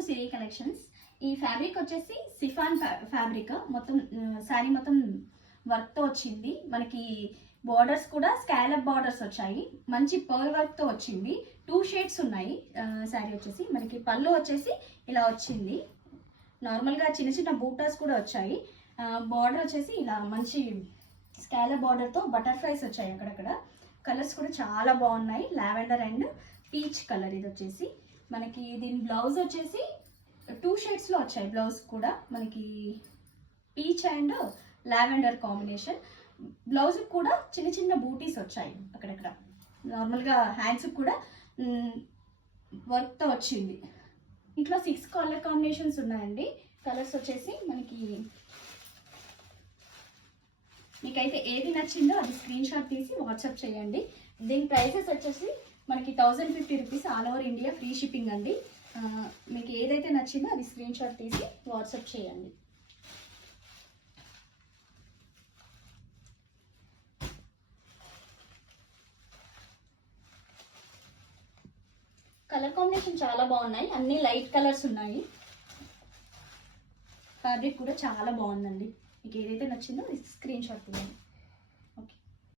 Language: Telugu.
To CI collections. ఈ ఫ్యాబ్రిక్ వచ్చేసి సిఫాన్ ఫ్యాబ్రిక్, మొత్తం శారీ మొత్తం వర్క్తో వచ్చింది. మనకి బార్డర్స్ కూడా స్కాలప్ బార్డర్స్ వచ్చాయి, మంచి పర్ల్ వర్క్తో వచ్చింది. 2 షేడ్స్ ఉన్నాయి. శారీ వచ్చేసి మనకి పళ్ళు వచ్చేసి ఇలా వచ్చింది. నార్మల్గా చిన్న చిన్న బూటాస్ కూడా వచ్చాయి. బార్డర్ వచ్చేసి ఇలా మంచి స్కాలప్ బార్డర్తో బటర్ఫ్లైస్ వచ్చాయి అక్కడక్కడ. కలర్స్ కూడా చాలా బాగున్నాయి, లావెండర్ అండ్ పీచ్ కలర్. ఇది వచ్చేసి మనకి దీని బ్లౌజ్ వచ్చేసి 2 షేడ్స్లో వచ్చాయి. బ్లౌజ్ కూడా మనకి peach and lavender combination. Blouse కూడా చిన్న చిన్న బూటీస్ వచ్చాయి అక్కడక్కడ. నార్మల్గా హ్యాండ్స్ కూడా వర్క్తో వచ్చింది. ఇట్లా 6 కలర్ కాంబినేషన్స్ ఉన్నాయండి. కలర్స్ వచ్చేసి మీకైతే ఏది నచ్చిందో అది స్క్రీన్ షాట్ తీసి వాట్సాప్ చేయండి. దీని ప్రైసెస్ వచ్చేసి మనకి 1050 rupees, all over India free shipping అండి. మీకు ఏదైతే నచ్చిందో అది స్క్రీన్ షాట్ తీసి వాట్సాప్ చేయండి. కలర్ కాంబినేషన్ చాలా బాగున్నాయి, అన్ని లైట్ కలర్స్ ఉన్నాయి. ఫ్యాబ్రిక్ కూడా చాలా బాగుందండి. మీకు ఏదైతే నచ్చిందో స్క్రీన్ షాట్ తీయండి.